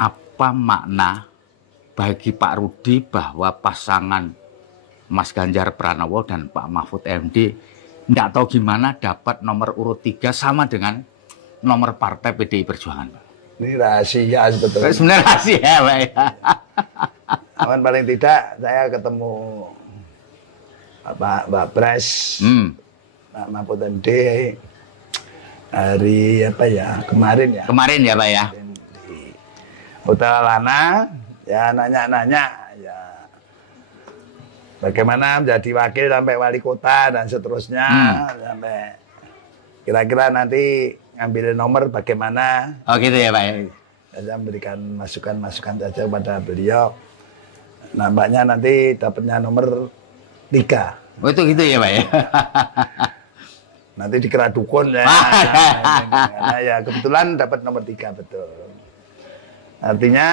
Apa makna bagi Pak Rudi bahwa pasangan Mas Ganjar Pranowo dan Pak Mahfud MD nggak tahu gimana dapat nomor urut 3 sama dengan nomor partai PDI Perjuangan, Pak? Ini rahasia sebetulnya. Sebenarnya rahasia, Pak. Aman paling tidak saya ketemu Pak Pres, Pak Mahfud MD hari apa ya kemarin ya. Kemarin ya, Pak ya. Di Hotel Lana ya nanya-nanya ya bagaimana menjadi wakil sampai wali kota dan seterusnya sampai kira-kira nanti ngambil nomor bagaimana. Oh gitu ya, Pak ya. Saya memberikan masukan-masukan saja kepada beliau. Nampaknya nanti dapatnya nomor 3. Oh itu gitu ya, Pak ya. Nanti dikira dukun ya. Nah, ya kebetulan dapat nomor 3 betul. Artinya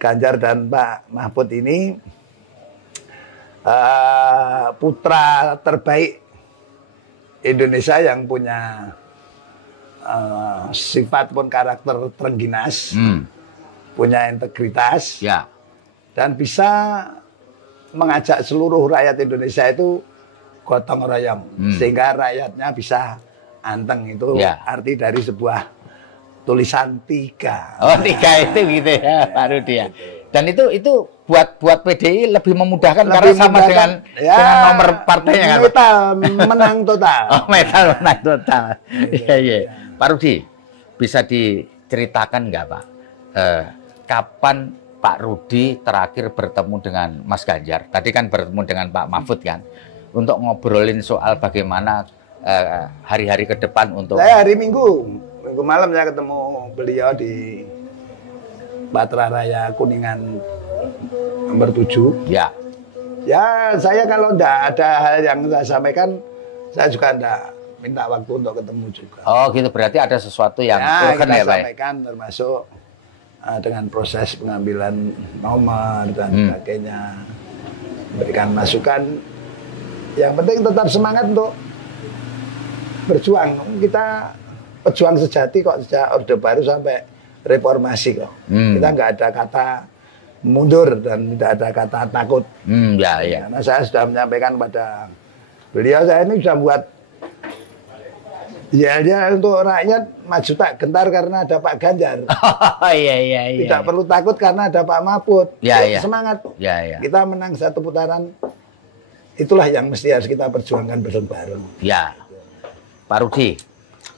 Ganjar dan Pak Mahfud ini putra terbaik Indonesia yang punya sifat pun karakter terengginas, punya integritas, ya, dan bisa mengajak seluruh rakyat Indonesia itu gotong royong, sehingga rakyatnya bisa anteng. Itu ya. arti dari sebuah tulisan 3. Oh 3 itu gitu ya, Pak Rudi ya. Dan itu buat PDI lebih memudahkan karena sama dengan nomor partainya kan. Metal menang total. Oh metal menang total. Iya iya. Pak Rudi, bisa diceritakan nggak Pak, kapan Pak Rudi terakhir bertemu dengan Mas Ganjar? Tadi kan bertemu dengan Pak Mahfud kan, untuk ngobrolin soal bagaimana hari-hari ke depan untuk... Saya hari Minggu malam saya ketemu beliau di Patra Raya Kuningan nomor 7. Ya. Ya saya kalau enggak ada hal yang saya sampaikan, saya juga enggak minta waktu untuk ketemu juga. Oh gitu, berarti ada sesuatu yang ya, kita ya, sampaikan termasuk dengan proses pengambilan nomor dan sebagainya, memberikan masukan. Yang penting tetap semangat untuk berjuang. Kita pejuang sejati kok, sejak Orde Baru sampai reformasi kok. Kita nggak ada kata mundur dan tidak ada kata takut. Ya, ya. Karena saya sudah menyampaikan kepada beliau, saya ini sudah buat ya untuk rakyat maju tak gentar karena ada Pak Ganjar. Oh iya. Tidak perlu takut karena ada Pak Mahfud. Ya. Semangat. Ya. Kita menang 1 putaran. Itulah yang mesti harus kita perjuangkan bareng-bareng. Ya. Pak Rudi,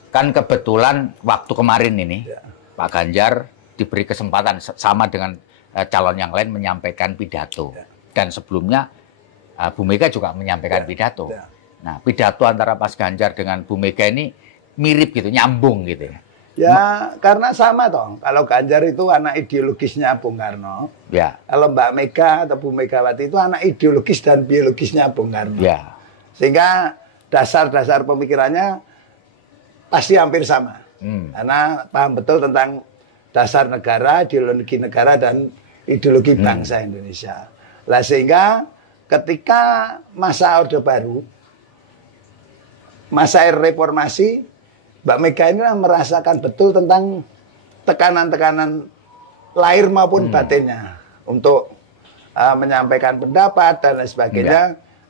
kan kebetulan waktu kemarin ini Pak Ganjar diberi kesempatan sama dengan calon yang lain menyampaikan pidato. Dan sebelumnya Bu Mega juga menyampaikan pidato. Nah, pidato antara Mas Ganjar dengan Bu Mega ini mirip gitu, nyambung gitu ya. Ya, karena sama toh. Kalau Ganjar itu anak ideologisnya Bung Karno. Ya. Kalau Mbak Mega atau Bu Megawati itu anak ideologis dan biologisnya Bung Karno. Ya. Sehingga dasar-dasar pemikirannya pasti hampir sama. Karena paham betul tentang dasar negara, ideologi negara, dan ideologi bangsa Indonesia. Lah sehingga ketika masa Orde Baru, masa reformasi, Mbak Mega ini merasakan betul tentang tekanan-tekanan lahir maupun batinnya untuk menyampaikan pendapat dan lain sebagainya.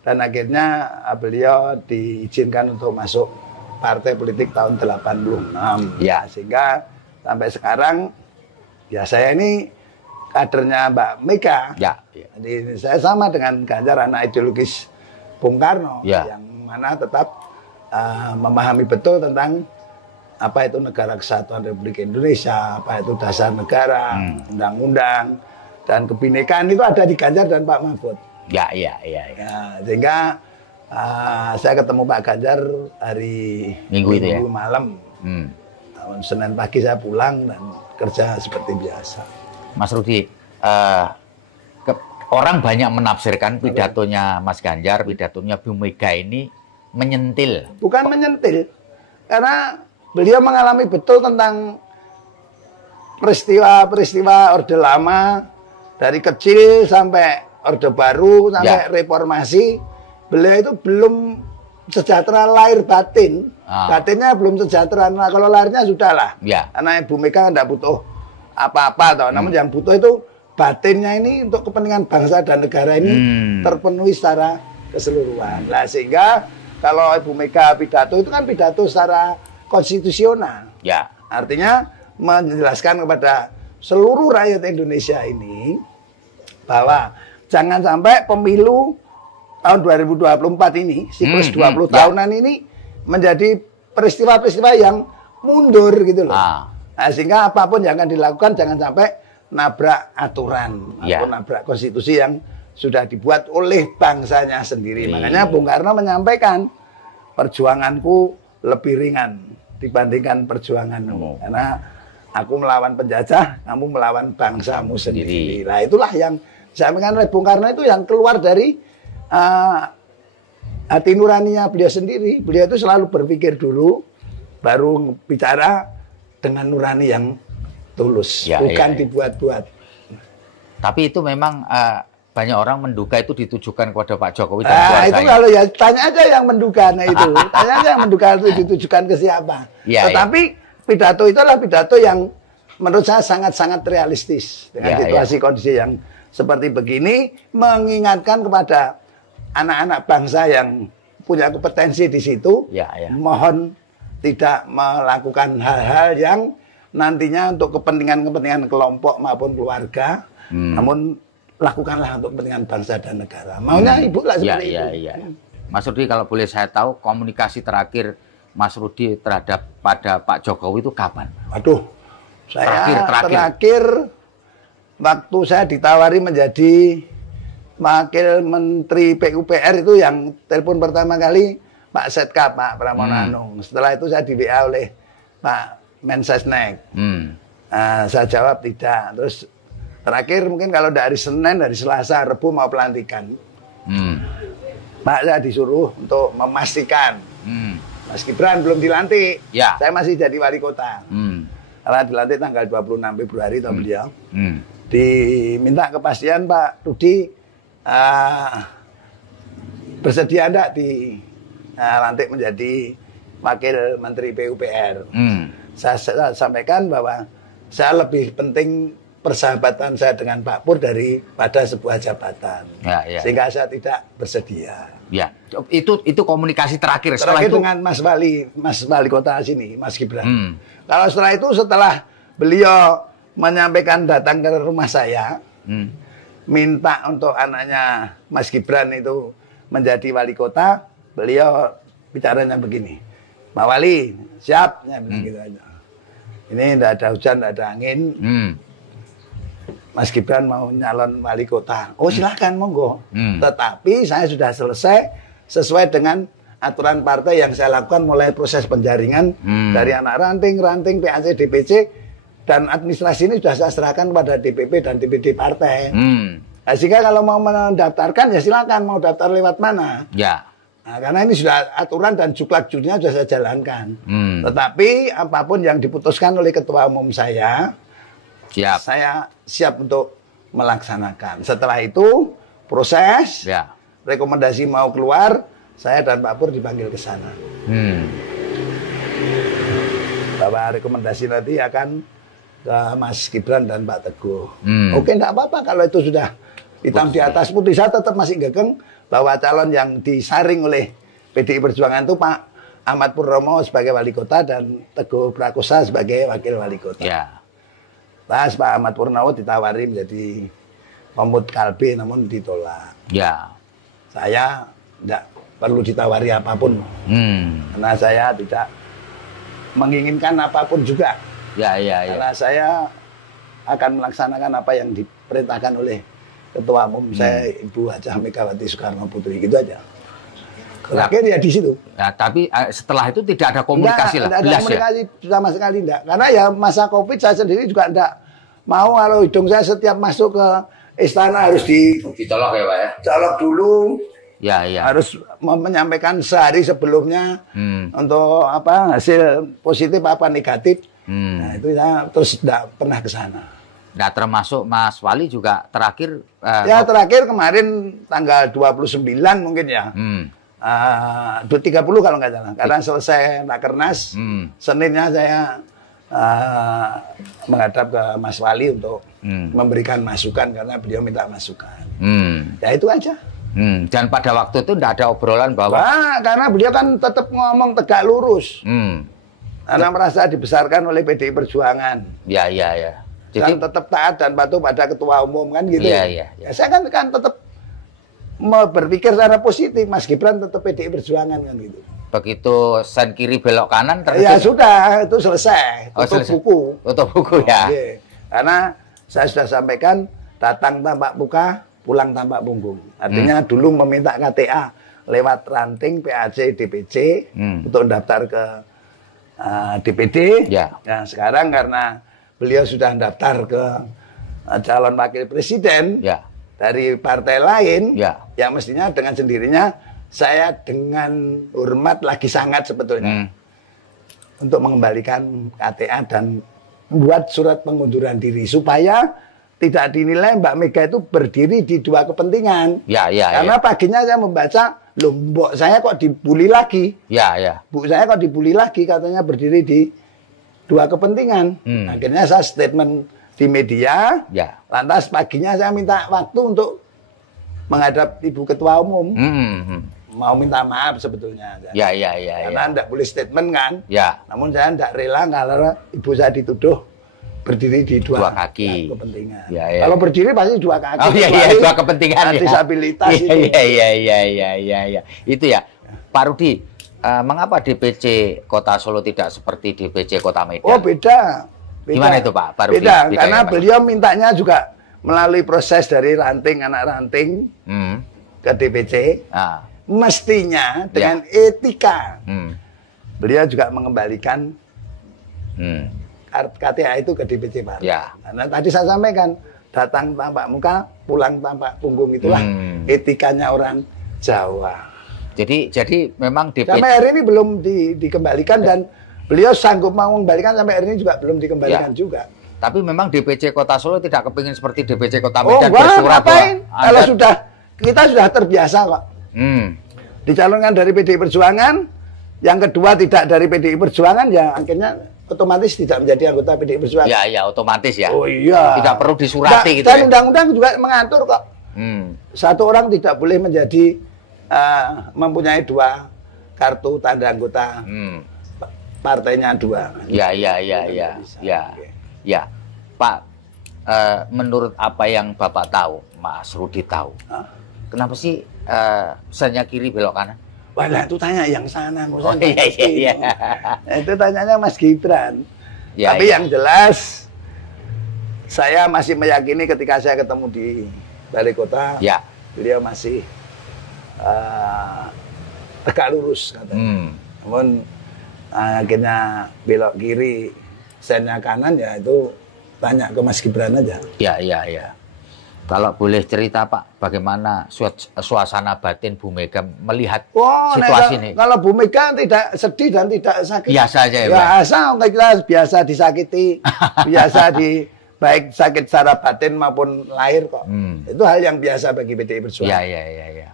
Dan akhirnya beliau diizinkan untuk masuk partai politik tahun 86. Ya, sehingga sampai sekarang ya saya ini kadernya Mbak Mega. Ya. Jadi saya sama dengan Ganjar, anak ideologis Bung Karno, yang mana tetap memahami betul tentang apa itu negara kesatuan Republik Indonesia, apa itu dasar negara, undang-undang, dan kebinekaan itu ada di Ganjar dan Pak Mahfud. Ya, sehingga saya ketemu Pak Ganjar hari Minggu itu ya? Malam. Senin pagi saya pulang dan kerja seperti biasa. Mas Rudi, orang banyak menafsirkan pidatonya Mas Ganjar, pidatonya Bu Mega ini menyentil. Bukan menyentil, karena beliau mengalami betul tentang peristiwa-peristiwa Orde Lama, dari kecil sampai Orde Baru, sampai reformasi. Beliau itu belum sejahtera lahir batin. Batinnya belum sejahtera. Nah, kalau lahirnya sudah lah. Karena Ibu Mega tidak butuh apa-apa toh. Namun yang butuh itu batinnya ini untuk kepentingan bangsa dan negara ini terpenuhi secara keseluruhan. Nah, sehingga kalau Ibu Mega pidato itu kan pidato secara konstitusional. Ya. Artinya menjelaskan kepada seluruh rakyat Indonesia ini bahwa jangan sampai pemilu tahun 2024 ini, siklus 20 tahunan ini menjadi peristiwa-peristiwa yang mundur gitu loh. Nah, sehingga apapun yang akan dilakukan jangan sampai nabrak aturan atau nabrak konstitusi yang sudah dibuat oleh bangsanya sendiri. Makanya Bung Karno menyampaikan perjuanganku lebih ringan dibandingkan perjuanganmu. Karena aku melawan penjajah, kamu melawan bangsamu sendiri. Nah, itulah yang disampaikan oleh Bung Karno itu yang keluar dari hati nuraninya beliau sendiri. Beliau itu selalu berpikir dulu, baru bicara dengan nurani yang tulus, bukan dibuat-buat. Tapi itu memang banyak orang menduga itu ditujukan kepada Pak Jokowi dan keluarganya. Itu kalau ya tanya aja yang menduga, nah itu tanya aja yang menduga itu ditujukan ke siapa. Tetapi pidato itu adalah pidato yang menurut saya sangat-sangat realistis dengan situasi kondisi yang seperti begini, mengingatkan kepada anak-anak bangsa yang punya kompetensi di situ, mohon tidak melakukan hal-hal yang nantinya untuk kepentingan-kepentingan kelompok maupun keluarga, namun lakukanlah untuk kepentingan bangsa dan negara. Maunya Ibu lah seperti itu. Mas Rudi, kalau boleh saya tahu, komunikasi terakhir Mas Rudi pada Pak Jokowi itu kapan? Waduh, saya terakhir waktu saya ditawari menjadi Wakil Menteri PUPR itu yang telepon pertama kali Pak Setka, Pak Pramono Anung. Setelah itu saya di WA oleh Pak Mensesnek. Saya jawab tidak. Terus terakhir mungkin kalau dari Senin, dari Selasa, Rebu mau pelantikan. Pak, saya disuruh untuk memastikan Mas Gibran belum dilantik. Saya masih jadi wali kota. Karena dilantik tanggal 26 Februari tahun beliau. Diminta kepastian Pak Rudi, bersedia enggak dilantik menjadi Wakil Menteri PUPR. Saya sampaikan bahwa saya lebih penting persahabatan saya dengan Pak Pur daripada sebuah jabatan. Sehingga saya tidak bersedia. Itu komunikasi terakhir. Setelah itu dengan Mas Wali Kota sini, Mas Gibran. Kalau setelah itu, setelah beliau menyampaikan datang ke rumah saya, minta untuk anaknya Mas Gibran itu menjadi wali kota, beliau bicaranya begini, Pak Wali, siap, ya, bilang gitu aja. Ini tidak ada hujan, tidak ada angin. Mas Gibran mau nyalon wali kota. Oh silahkan, monggo. Tetapi saya sudah selesai sesuai dengan aturan partai yang saya lakukan mulai proses penjaringan dari anak ranting, PAC, DPC, dan administrasi ini sudah saya serahkan kepada DPP dan DPD partai. Nah, sehingga kalau mau mendaftarkan ya silakan, mau daftar lewat mana. Nah, karena ini sudah aturan dan juklak-juknya sudah saya jalankan. Tetapi apapun yang diputuskan oleh ketua umum saya siap untuk melaksanakan. Setelah itu proses rekomendasi mau keluar, saya dan Pak Pur dipanggil ke sana. Bahwa rekomendasi nanti akan ke Mas Gibran dan Pak Teguh. Oke, enggak apa-apa kalau itu sudah hitam di atas putih. Saya tetap masih gegeng bahwa calon yang disaring oleh PDI Perjuangan itu Pak Ahmad Purnomo sebagai wali kota dan Teguh Prakosa sebagai wakil wali kota. Pas Pak Ahmad Purnomo ditawari menjadi pemut kalbe namun ditolak. Saya tidak perlu ditawari apapun. Karena saya tidak menginginkan apapun juga. Karena saya akan melaksanakan apa yang diperintahkan oleh Ketua Umum saya, Ibu Hajah Megawati Soekarno Putri, gitu aja. Terakhir ya di situ. Tapi setelah itu tidak ada komunikasi lah. Tidak ada komunikasi sama sekali, enggak. Karena ya masa Covid saya sendiri juga enggak mau kalau hidung saya setiap masuk ke istana harus dicolok ya Pak ya. Colok dulu. Harus menyampaikan sehari sebelumnya untuk apa hasil positif apa negatif. Nah itu saya terus tidak pernah ke sana. Nah termasuk Mas Wali juga terakhir terakhir kemarin tanggal 29 mungkin ya. 30 kalau nggak salah. Karena selesai Rakernas, Seninnya saya menghadap ke Mas Wali untuk memberikan masukan karena beliau minta masukan. Ya itu aja. Dan pada waktu itu tidak ada obrolan bahwa... karena beliau kan tetap ngomong tegak lurus. Karena merasa dibesarkan oleh PDI Perjuangan. Ya. Jadi dan tetap taat dan patuh pada ketua umum kan gitu. Ya. Saya kan tetap berpikir secara positif. Mas Gibran tetap PDI Perjuangan kan gitu. Begitu sen kiri belok kanan ya sudah, itu selesai. Tutup buku ya. Okay. Karena saya sudah sampaikan datang tanpa muka, pulang tanpa punggung. Artinya dulu meminta KTA lewat ranting PAC DPC untuk daftar ke DPD. Ya. Nah, sekarang karena beliau sudah daftar ke calon wakil presiden dari partai lain, ya mestinya dengan sendirinya saya dengan hormat lagi sangat sebetulnya untuk mengembalikan KTA dan membuat surat pengunduran diri supaya tidak dinilai Mbak Mega itu berdiri di dua kepentingan. Karena paginya saya membaca, loh mbok saya kok dibully lagi. Bu saya kok dibully lagi katanya berdiri di dua kepentingan. Akhirnya saya statement di media. Lantas paginya saya minta waktu untuk menghadap Ibu Ketua Umum. Mau minta maaf sebetulnya. Karena tidak boleh statement kan. Namun saya tidak rela kalau ibu saya dituduh berdiri di dua kaki kepentingan. Kalau berdiri pasti dua kaki. Dua kepentingan. Disabilitas itu. Itu ya. Pak Rudi, mengapa DPC Kota Solo tidak seperti DPC Kota Medan? Oh beda. Gimana itu Pak Rudi? Beda, karena beliau mintanya juga melalui proses dari ranting, anak ranting ke DPC. Mestinya dengan etika. Beliau juga mengembalikan KTA itu ke DPC Pak. Karena tadi saya sampaikan, datang tanpa muka, pulang tanpa punggung, itulah etikanya orang Jawa. Jadi memang DPC... Sampai hari ini belum dikembalikan dan beliau sanggup mau mengembalikan, sampai hari ini juga belum dikembalikan juga. Tapi memang DPC Kota Solo tidak kepingin seperti DPC Kota Medan bersurat. Kalau kita sudah terbiasa kok. Dicalonkan dari PDI Perjuangan, yang kedua tidak dari PDI Perjuangan, ya akhirnya otomatis tidak menjadi anggota PDI Perjuangan. Ya otomatis ya. Oh iya. Tidak perlu disurati gitu. Dan undang-undang juga mengatur kok. Satu orang tidak boleh menjadi mempunyai dua kartu tanda anggota partainya dua. Ya. Pak, menurut apa yang Bapak tahu, Mas Rudi tahu, kenapa sih sennya kiri belok kanan? Wah, itu tanya yang sana. Itu tanyanya Mas Gibran. Tapi yang jelas, saya masih meyakini ketika saya ketemu di Balai Kota, beliau masih tegak lurus katanya. Namun akhirnya belok kiri, sennya kanan, ya itu tanya ke Mas Gibran aja. Kalau boleh cerita Pak, bagaimana suasana batin Bu Mega melihat situasi ini? Kalau Bu Mega tidak sedih dan tidak sakit. Biasa aja ya Pak? Biasa disakiti, biasa baik sakit secara batin maupun lahir kok. Itu hal yang biasa bagi PDI Perjuangan.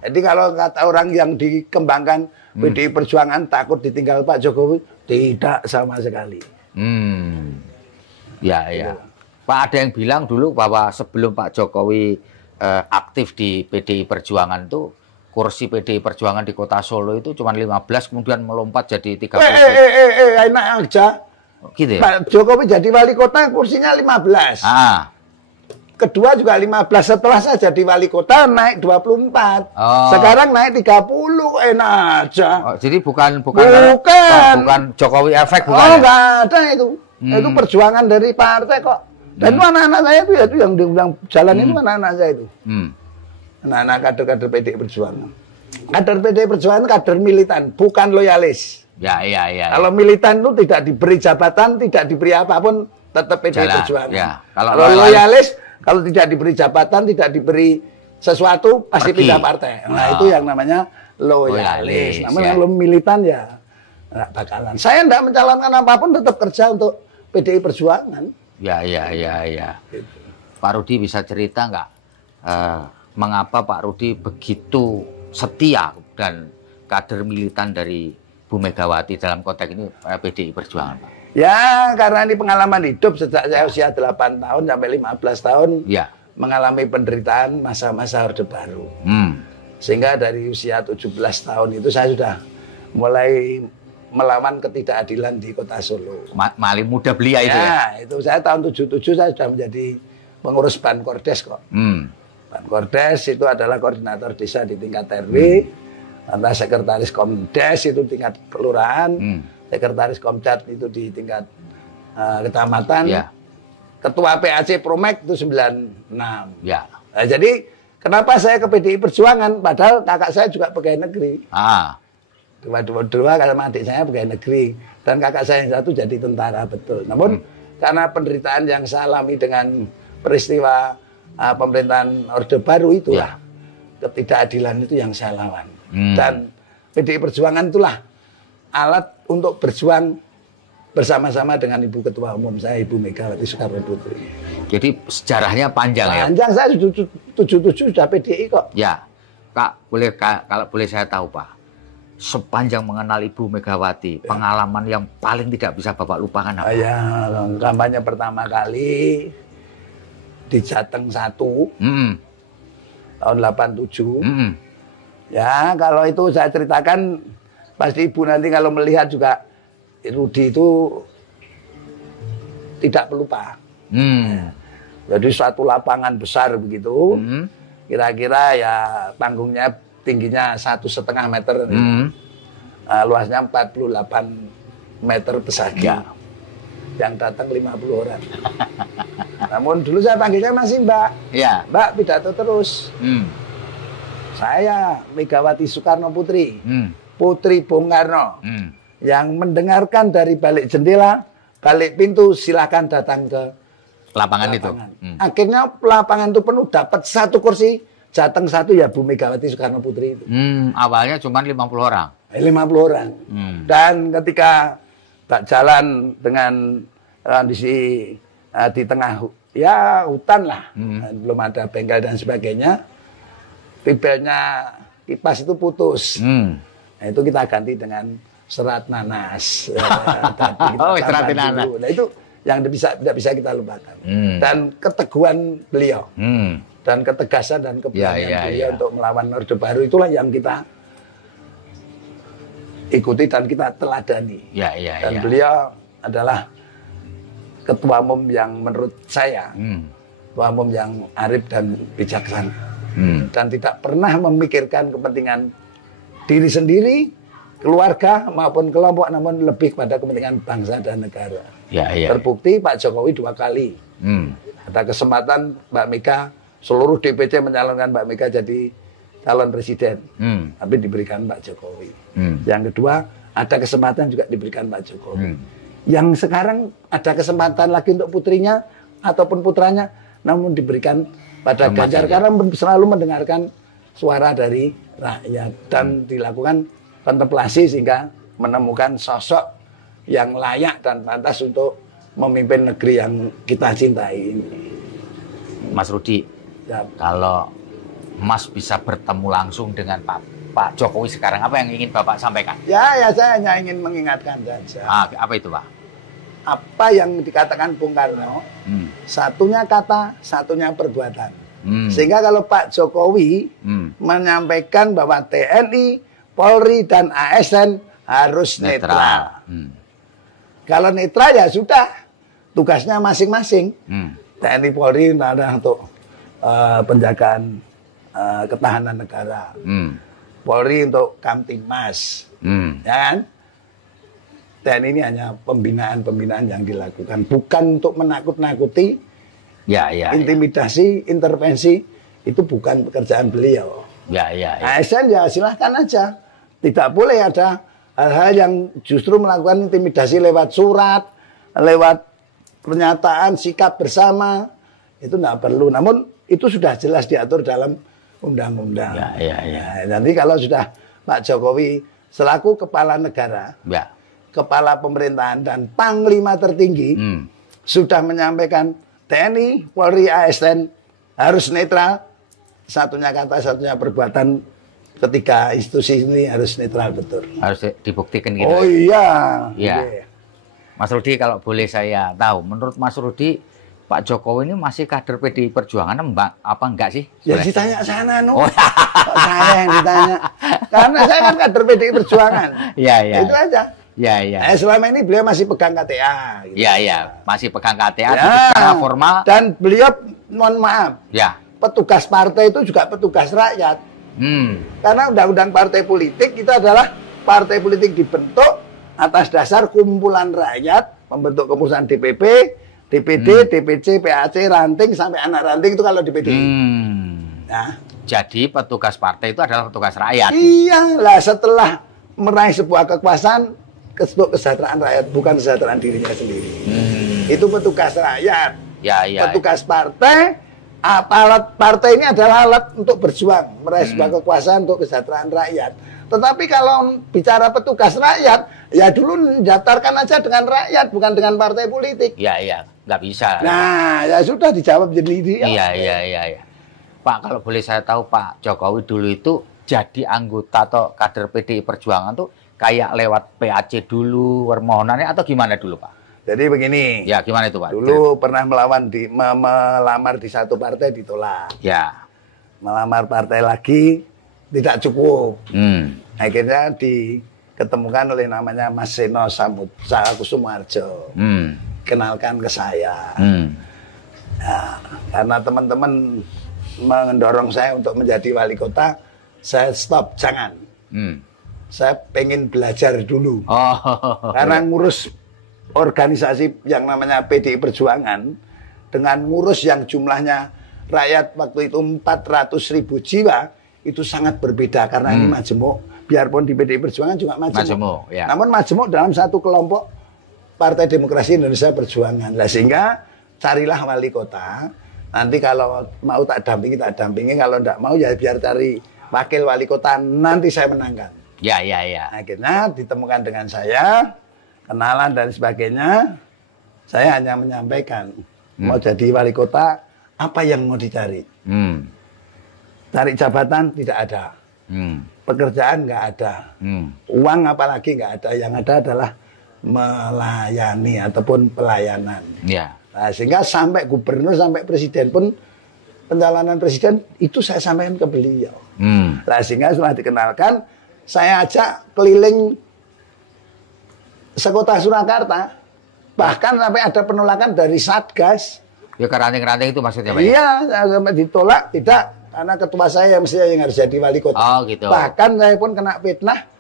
Jadi kalau kata orang yang dikembangkan PDI Perjuangan takut ditinggal Pak Jokowi, tidak sama sekali. Pak, ada yang bilang dulu bahwa sebelum Pak Jokowi aktif di PDI Perjuangan itu, kursi PDI Perjuangan di Kota Solo itu cuma 15, kemudian melompat jadi 30. Enak aja. Gitu ya? Pak Jokowi jadi wali kota kursinya 15. Kedua juga 15, setelah saya jadi wali kota naik 24. Sekarang naik 30, enak aja. Jadi bukan Jokowi efek, bukan? Enggak ada itu. Itu perjuangan dari partai kok. Dan itu anak-anak saya itu yang dibilang jalan itu anak-anak saya itu. Anak-anak kader-kader PDI Perjuangan. Kader PDI Perjuangan kader militan, bukan loyalis. Kalau militan itu tidak diberi jabatan, tidak diberi apapun, tetap PDI Perjuangan. Kalau loyalis, kalau tidak diberi jabatan, tidak diberi sesuatu, pasti pindah partai. Nah itu yang namanya loyalis. Namun kalau militan ya nggak bakalan. Saya tidak mencalonkan apapun, tetap kerja untuk PDI Perjuangan. Gitu. Pak Rudi bisa cerita nggak mengapa Pak Rudi begitu setia dan kader militan dari Bu Megawati dalam konteks ini PDI Perjuangan, Pak? Ya, karena ini pengalaman hidup sejak saya usia 8 tahun sampai 15 tahun Ya. mengalami penderitaan masa-masa Orde Baru. Sehingga dari usia 17 tahun itu saya sudah mulai melawan ketidakadilan di Kota Solo. Mali muda belia itu ya? Ya, itu saya tahun 77 saya sudah menjadi pengurus Bankordes kok. Bankordes itu adalah koordinator desa di tingkat RW, antara sekretaris Komdes itu tingkat kelurahan, sekretaris Komcat itu di tingkat kecamatan, Ya. ketua PAC Promek itu 96. Ya. Nah, jadi kenapa saya ke PDI Perjuangan padahal kakak saya juga pegawai negeri. Dua karena adik saya pegawai negeri dan kakak saya yang satu jadi tentara betul. Namun karena penderitaan yang saya alami dengan peristiwa pemerintahan Orde Baru itulah ketidakadilan itu yang saya lawan. Dan PDI Perjuangan itulah alat untuk berjuang bersama-sama dengan Ibu Ketua Umum saya, Ibu Megawati Soekarno Putri. Jadi sejarahnya panjang ya? Panjang, saya 77 sudah PDI kok. Ya, Kak, kalau boleh saya tahu Pak, sepanjang mengenal Ibu Megawati, pengalaman yang paling tidak bisa Bapak lupakan apa? Ya, kampanye pertama kali di Jateng 1 tahun 87. Ya, kalau itu saya ceritakan pasti Ibu nanti kalau melihat juga Rudi itu tidak pelupa. Jadi suatu lapangan besar begitu, kira-kira ya panggungnya tingginya 1,5 meter, luasnya 48 meter persegi. Yang datang 50 orang. Namun dulu saya panggilnya masih Mbak. Ya. Mbak pidato terus. Saya Megawati Soekarno Putri, Putri Bung Karno, yang mendengarkan dari balik jendela, balik pintu, silakan datang ke lapangan itu. Akhirnya lapangan itu penuh, dapat 1 kursi, Jateng 1 ya Bu Megawati Soekarno Putri itu. Awalnya cuma 50 orang. 50 orang. Dan ketika tak jalan dengan kondisi di tengah ya hutan lah, belum ada bengkel dan sebagainya, pibelnya kipas itu putus. Nah, itu kita ganti dengan serat nanas. Serat nanas. Nah, itu yang tidak bisa kita lupakan. Dan keteguhan beliau. Dan ketegasan dan keberanian beliau untuk melawan Orde Baru itulah yang kita ikuti dan kita teladani. Dan beliau adalah ketua umum yang menurut saya ketua umum yang arif dan bijaksana. Dan tidak pernah memikirkan kepentingan diri sendiri, keluarga maupun kelompok, namun lebih pada kepentingan bangsa dan negara. Terbukti Pak Jokowi 2 kali. Ada kesempatan Mbak Mega, seluruh DPC mencalonkan Mbak Mega jadi calon presiden, tapi diberikan Pak Jokowi. Yang kedua, ada kesempatan juga diberikan Pak Jokowi. Yang sekarang ada kesempatan lagi untuk putrinya ataupun putranya, namun diberikan pada Ganjar karena selalu mendengarkan suara dari rakyat dan dilakukan kontemplasi sehingga menemukan sosok yang layak dan pantas untuk memimpin negeri yang kita cintai ini. Mas Rudi, kalau Mas bisa bertemu langsung dengan Pak Jokowi sekarang, apa yang ingin Bapak sampaikan? Ya saya hanya ingin mengingatkan saja. Apa itu, Pak? Apa yang dikatakan Bung Karno, satunya kata, satunya perbuatan. Sehingga kalau Pak Jokowi menyampaikan bahwa TNI, Polri, dan ASN harus netral. Kalau netral ya sudah, tugasnya masing-masing. TNI, Polri ada untuk penjagaan ketahanan negara. Polri untuk Kamtibmas. Ya kan? TNI ini hanya pembinaan-pembinaan yang dilakukan, bukan untuk menakut-nakuti, intimidasi, intervensi, itu bukan pekerjaan beliau. ASN ya silahkan aja, tidak boleh ada hal-hal yang justru melakukan intimidasi lewat surat, lewat pernyataan, sikap bersama, itu tidak perlu. Namun itu sudah jelas diatur dalam undang-undang. Nanti kalau sudah Pak Jokowi selaku kepala negara, kepala pemerintahan dan panglima tertinggi sudah menyampaikan TNI, Polri, ASN harus netral, satunya kata, satunya perbuatan, ketiga institusi ini harus netral betul. Harus dibuktikan gitu. Oh iya. Mas Rudi, kalau boleh saya tahu, menurut Mas Rudi, Pak Jokowi ini masih kader PDI Perjuangan apa enggak sih? Ya Boleh? ditanya sana, Kok saya yang ditanya. Karena saya kan kader PDI Perjuangan. Iya, iya. Itu aja. Iya, iya. Selama ini beliau masih pegang KTA. Gitu. Iya, iya. Masih pegang KTA Ya. secara formal. Dan beliau, mohon maaf, Ya. petugas partai itu juga petugas rakyat. Karena undang-undang partai politik itu adalah partai politik dibentuk atas dasar kumpulan rakyat, membentuk keputusan DPP, DPD, DPC, PAC, ranting, sampai anak ranting itu kalau di PDI. Nah, jadi petugas partai itu adalah petugas rakyat. iya lah, setelah meraih sebuah kekuasaan, kesejahteraan rakyat, bukan kesejahteraan dirinya sendiri. Itu petugas rakyat. Ya, ya. Petugas partai, alat partai ini adalah alat untuk berjuang, meraih sebuah kekuasaan untuk kesejahteraan rakyat. Tetapi kalau bicara petugas rakyat, ya dulu daftarkan aja dengan rakyat, bukan dengan partai politik. Iya, iya. Nggak bisa. Nah, ya sudah dijawab sendiri. Iya, iya, iya, iya. Pak, kalau boleh saya tahu, Pak Jokowi dulu itu jadi anggota atau kader PDI Perjuangan tuh kayak lewat PAC dulu, permohonannya atau gimana dulu, Pak? Jadi begini. Ya, gimana itu, Pak? Dulu pernah melamar di satu partai ditolak. Ya. Melamar partai lagi tidak cukup. Akhirnya diketemukan oleh namanya Mas Seno Kusumarjo. Kenalkan ke saya. Nah, karena teman-teman mendorong saya untuk menjadi wali kota, saya stop, jangan. Saya pengen belajar dulu. Karena ngurus organisasi yang namanya PDI Perjuangan, dengan ngurus yang jumlahnya rakyat waktu itu 400.000 jiwa, itu sangat berbeda. Karena ini majemuk, biarpun di PDI Perjuangan juga majemuk. Ya. Namun majemuk dalam satu kelompok Partai Demokrasi Indonesia Perjuangan. Nah, sehingga carilah wali kota. Nanti kalau mau tak dampingi, kalau enggak mau ya biar cari wakil wali kota, nanti saya menangkan. Ya, ya, ya. Akhirnya ditemukan dengan saya, kenalan dan sebagainya. Saya hanya menyampaikan, mau jadi wali kota, apa yang mau dicari? Cari jabatan tidak ada. Pekerjaan nggak ada. Uang apalagi nggak ada. Yang ada adalah melayani ataupun pelayanan. Ya. Nah, sehingga sampai gubernur, sampai presiden pun, pencalonan presiden itu saya sampaikan ke beliau. Nah, sehingga setelah dikenalkan, saya ajak keliling sekota Surakarta. Bahkan sampai ada penolakan dari Satgas. Ya, ke ranting-ranting itu maksudnya, Pak? Iya, sampai ditolak, tidak. Karena ketua saya yang harus jadi wali kota. Oh, gitu. Bahkan saya pun kena fitnah.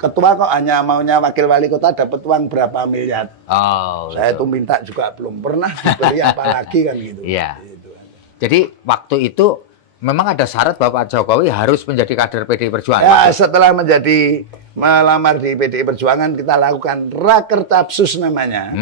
Ketua kok hanya maunya wakil wali kota dapat uang berapa miliar. Oh, saya gitu. tuh minta juga belum pernah diberi apalagi kan gitu. Iya. Gitu. Jadi waktu itu memang ada syarat bahwa Pak Jokowi harus menjadi kader PDI Perjuangan. Ya, setelah melamar di PDI Perjuangan, kita lakukan Rakertapsus namanya.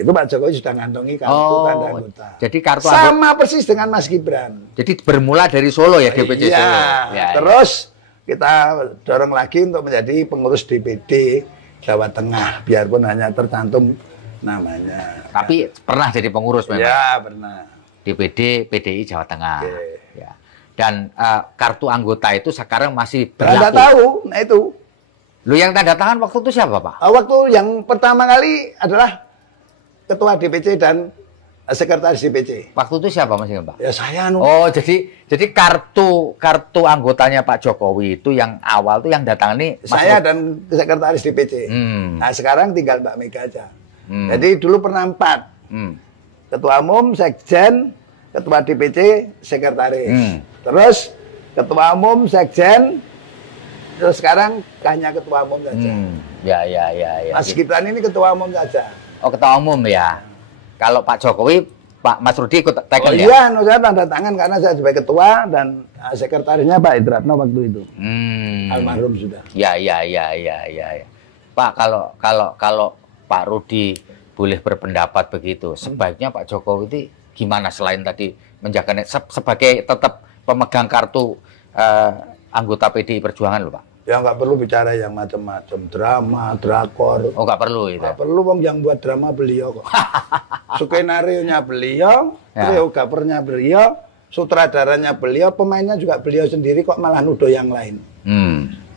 Itu Pak Jokowi sudah ngantongi kartu tanda anggota. Jadi kartu sama persis dengan Mas Gibran. Jadi bermula dari Solo ya, DPC iya, Solo. Ya, terus kita dorong lagi untuk menjadi pengurus DPD Jawa Tengah, biarpun hanya tercantum namanya. Tapi pernah jadi pengurus memang. Ya, pernah. DPD PDI Jawa Tengah. Oke. Ya. Dan kartu anggota itu sekarang masih Anda berlaku. tahu, nah itu. Lu yang tanda tangan waktu itu siapa, Pak? Waktu yang pertama kali adalah ketua DPC dan sekretaris DPC. Waktu itu siapa Mas Pak? Ya saya Oh, jadi kartu anggotanya Pak Jokowi itu yang awal tuh yang datangani saya dan sekretaris DPC. Nah, sekarang tinggal Mbak Mega aja. Jadi dulu pernah 4. Ketua umum, sekjen, ketua DPC, sekretaris. Terus ketua umum, sekjen, terus sekarang hanya ketua umum saja. Ya. Mas Gibran ini ketua umum saja. Oh, ketua umum ya. Kalau Pak Jokowi, Pak Mas Rudi ikut tackle ya? Iya, saya tanda tangan karena saya sebagai ketua dan sekretarisnya Pak Idratno waktu itu. Almarhum sudah. Ya. Pak, kalau Pak Rudi boleh berpendapat begitu, sebaiknya Pak Jokowi itu gimana selain tadi menjaga sebagai tetap pemegang kartu anggota PDI Perjuangan loh, Pak? Ya nggak perlu bicara yang macam-macam, drama, drakor. Oh, nggak perlu itu. Nggak perlu, wong yang buat drama beliau kok. Skenario-nya beliau, koreografernya beliau, sutradaranya beliau, pemainnya juga beliau sendiri, kok malah nuduh yang lain.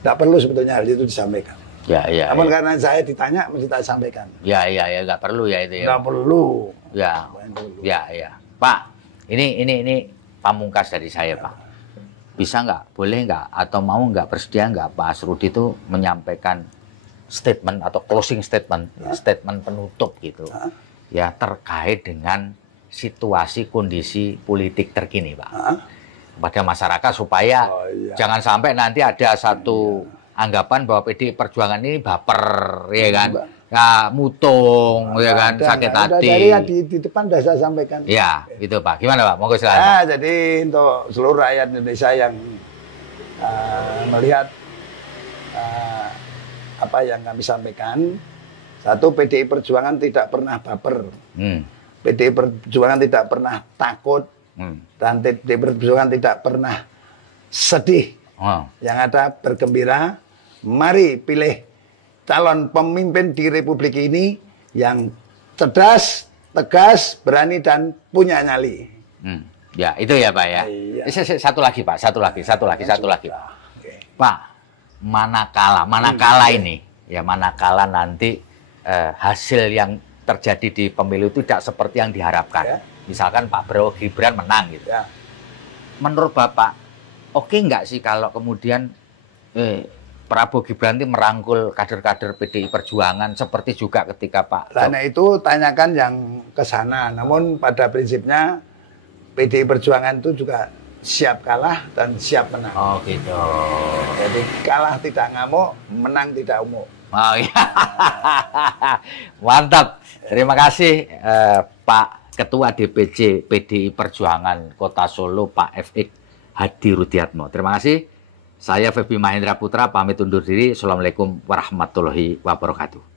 Nggak perlu sebetulnya hal itu disampaikan. Ya, ya. Namun Ya, karena saya ditanya, mesti tak sampaikan. ya, nggak perlu ya itu ya. Nggak perlu. Ya, ya. Pak, ini pamungkas dari saya, Pak. Bisa nggak, boleh nggak, atau mau nggak, bersedia nggak Pak Asrudi itu menyampaikan statement atau closing statement, statement penutup gitu, ya terkait dengan situasi kondisi politik terkini, Pak, pada masyarakat supaya jangan sampai nanti ada satu anggapan bahwa PDI Perjuangan ini baper, ya kan, ya mutung, ya kan, sakit hati. Dari di depan sudah saya sampaikan. Ya, itu Pak. Gimana Pak? Monggo silakan. Ya, jadi untuk seluruh rakyat Indonesia yang melihat apa yang kami sampaikan, satu, PDI Perjuangan tidak pernah baper. PDI Perjuangan tidak pernah takut. Dan PDI Perjuangan tidak pernah sedih. Yang ada bergembira. Mari pilih calon pemimpin di Republik ini yang cerdas, tegas, berani, dan punya nyali. Ya, itu ya Pak ya. Iya. Satu lagi Pak, satu lagi. Pak, manakala ini, ya manakala nanti hasil yang terjadi di pemilu itu tidak seperti yang diharapkan. Ya. Misalkan Pak Prabowo Gibran menang gitu. Ya. Menurut Bapak, oke nggak sih kalau kemudian Prabowo Gibran itu merangkul kader-kader PDI Perjuangan seperti juga ketika Pak. Karena itu tanyakan yang ke sana. Namun pada prinsipnya PDI Perjuangan itu juga siap kalah dan siap menang. Oh gitu. Jadi kalah tidak ngamuk, menang tidak umuk. Oh iya. Mantap. Terima kasih Pak Ketua DPC PDI Perjuangan Kota Solo, Pak FX Hadi Rudiatmo. Terima kasih. Saya Febi Mahendra Putra pamit undur diri. Assalamualaikum warahmatullahi wabarakatuh.